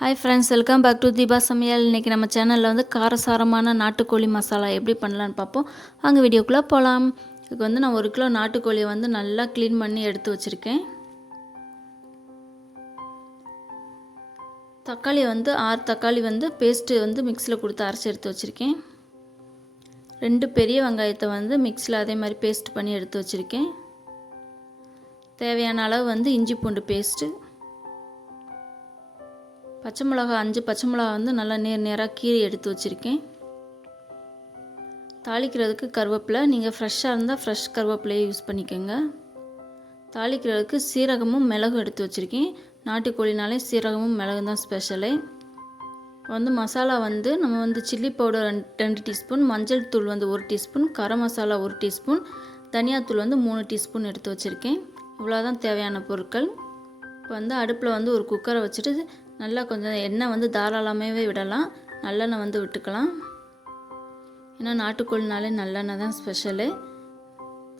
Hi friends, welcome back to Diba Samayal. இன்னைக்கு நம்ம சேனல்ல வந்து காரசாரமான நாட்டுக்கோழி மசாலா எப்படி பண்ணலாம்னு பாப்போம். வாங்க வீடியோக்குள்ள போலாம். இதுக்கு வந்து நான் 1 கிலோ நாட்டுக்கோழியை வந்து நல்லா க்ளீன் பண்ணி எடுத்து வச்சிருக்கேன். தக்காளி வந்து 6 தக்காளி வந்து பேஸ்ட் வந்து மிக்ஸில கொடுத்து அரைச்சு எடுத்து வச்சிருக்கேன். 2 பெரிய வெங்காயத்தை வந்து மிக்ஸில அதே மாதிரி பேஸ்ட் பண்ணி எடுத்து வச்சிருக்கேன். தேவையான அளவு வந்து இஞ்சி பூண்டு பேஸ்ட், பச்சை மிளகா 5 பச்சை மிளகா வந்து நல்லா நேராக கீறி எடுத்து வச்சுருக்கேன். தாளிக்கிறதுக்கு கருவேப்பிலை, நீங்கள் ஃப்ரெஷ்ஷாக இருந்தால் ஃப்ரெஷ் கருவேப்பிலையை யூஸ் பண்ணிக்கோங்க. தாளிக்கிறதுக்கு சீரகமும் மிளகும் எடுத்து வச்சுருக்கேன். நாட்டுக்கோழினாலே சீரகமும் மிளகும் தான் ஸ்பெஷலே. வந்து மசாலா வந்து நம்ம வந்து சில்லி பவுடர் 2 டீஸ்பூன், மஞ்சள் தூள் வந்து 1 டீஸ்பூன், கரம் மசாலா 1 டீஸ்பூன், தனியாத்தூள் வந்து 3 டீஸ்பூன் எடுத்து வச்சுருக்கேன். இவ்வளோதான் தேவையான பொருட்கள். இப்போ வந்து அடுப்பில் வந்து ஒரு குக்கரை வச்சுட்டு நல்லா கொஞ்சம் எண்ணெய் வந்து தாராளமாகவே விடலாம். நல்லெண்ணெய் வந்து விட்டுக்கலாம். ஏன்னா நாட்டுக்கோழினாலே நல்லெண்ணெய் தான் ஸ்பெஷலு.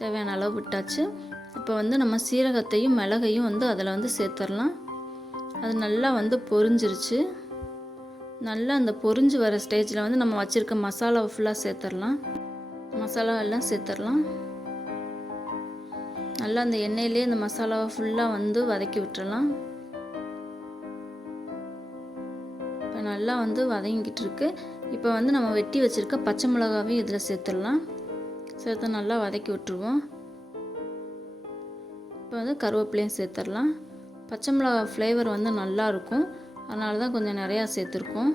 தேவையான அளவு விட்டாச்சு. இப்போ வந்து நம்ம சீரகத்தையும் மிளகையும் வந்து அதில் வந்து சேர்த்துடலாம். அது நல்லா வந்து பொரிஞ்சிருச்சு. நல்லா அந்த பொரிஞ்சு வர ஸ்டேஜில் வந்து நம்ம வச்சுருக்க மசாலாவை ஃபுல்லாக சேர்த்துடலாம். மசாலா எல்லாம் சேர்த்துடலாம். நல்லா அந்த எண்ணெயிலே இந்த மசாலாவை ஃபுல்லாக வந்து வதக்கி விட்டுறலாம். இப்போ நல்லா வந்து வதங்கிட்டு இருக்கு. இப்போ வந்து நம்ம வெட்டி வச்சுருக்க பச்சை மிளகாவையும் இதில் சேர்த்துடலாம். சேர்த்து நல்லா வதக்கி விட்டுருவோம். இப்போ வந்து கருவேப்பிலையும் சேர்த்துடலாம். பச்சை மிளகா ஃப்ளேவர் வந்து நல்லாயிருக்கும், அதனால தான் கொஞ்சம் நிறையா சேர்த்துருக்கோம்.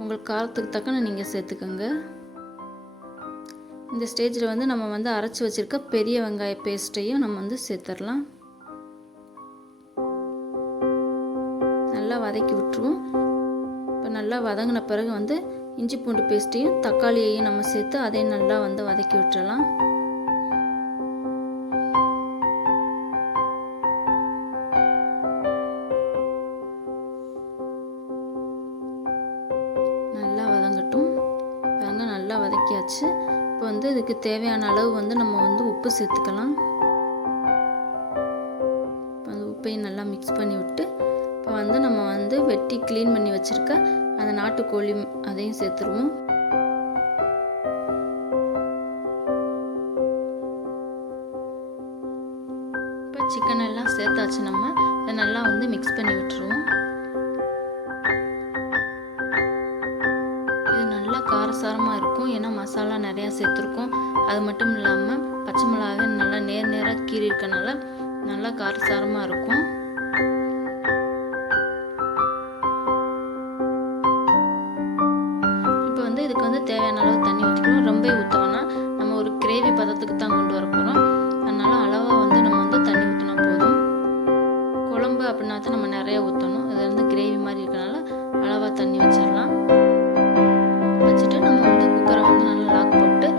உங்களுக்கு காரத்துக்கு தக்கன நீங்கள் சேர்த்துக்கோங்க. இந்த ஸ்டேஜில் வந்து நம்ம வந்து அரைச்சி வச்சுருக்க பெரிய வெங்காய பேஸ்ட்டையும் நம்ம வந்து சேர்த்துடலாம். நல்லா வதக்கி விட்டுருவோம். இப்போ நல்லா வதங்கின பிறகு வந்து இஞ்சி பூண்டு பேஸ்ட்டையும் தக்காளியையும் நம்ம சேர்த்து அதையும் நல்லா வந்து வதக்கி விட்டுறலாம். நல்லா வதங்கட்டும். பாருங்க நல்லா வதக்கியாச்சு. இப்போ வந்து இதுக்கு தேவையான அளவு வந்து நம்ம வந்து உப்பு சேர்த்துக்கலாம். இப்போ அந்த உப்பையும் நல்லா மிக்ஸ் பண்ணி விட்டு இப்போ வந்து நம்ம வந்து வெட்டி க்ளீன் பண்ணி வச்சுருக்க அந்த நாட்டுக்கோழி அதையும் சேர்த்துருவோம். இப்போ சிக்கன் எல்லாம் சேர்த்தாச்சு. நம்ம இதை நல்லா வந்து மிக்ஸ் பண்ணி விட்டுருவோம். இது நல்லா காரசாரமாக இருக்கும், ஏன்னா மசாலா நிறையா சேர்த்துருக்கோம். அது மட்டும் இல்லாமல் பச்சை மிளகாவே நல்லா நேராக கீறி இருக்கனால நல்லா காரசாரமாக இருக்கும். இதுக்கு வந்து தேவையான அளவு தண்ணி ஊற்றிக்கணும். ரொம்ப ஊற்றோன்னா நம்ம ஒரு கிரேவி பதத்துக்கு தான் கொண்டு வர போகிறோம். அதனால் அளவாக வந்து நம்ம வந்து தண்ணி ஊற்றினா போதும். குழம்பு அப்படின்னா தான் நம்ம நிறையா ஊற்றணும். இது வந்து கிரேவி மாதிரி இருக்கனால அளவாக தண்ணி வச்சிடலாம். வச்சுட்டு நம்ம வந்து குக்கரை வந்து நல்லா லாக் போட்டு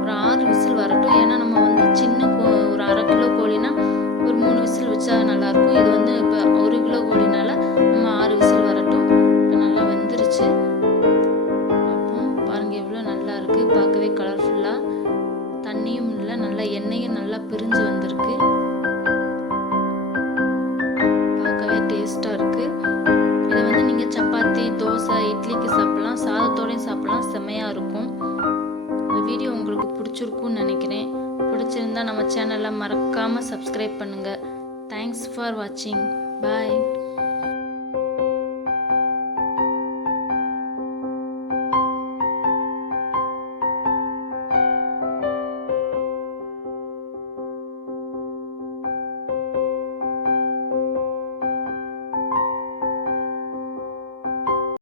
ஒரு 6 விசில் வரட்டும். ஏன்னா நம்ம வந்து சின்ன ஒரு 1/2 கிலோ கோழினா ஒரு 3 விசில் வச்சா நல்லாயிருக்கும். இது வந்து இப்போ 1 கிலோ கோழினால நம்ம 6 விசில் வரட்டும். இப்போ நல்லா வெந்துருச்சு. பார்க்கவே கலர்ஃபுல்லாக, தண்ணியும் இல்லை, நல்லா எண்ணெயும் நல்லா பிரிஞ்சு வந்திருக்கு. பார்க்கவே டேஸ்ட்டாக இருக்குது. இதை வந்து நீங்கள் சப்பாத்தி, தோசை, இட்லிக்கு சாப்பிட்லாம், சாதத்தோடையும் சாப்பிட்லாம். செம்மையாக இருக்கும். இந்த வீடியோ உங்களுக்கு பிடிச்சிருக்கும்னு நினைக்கிறேன். பிடிச்சிருந்தா நம்ம சேனலை மறக்காமல் சப்ஸ்கிரைப் பண்ணுங்கள். தேங்க்ஸ் ஃபார் வாட்சிங். பாய்.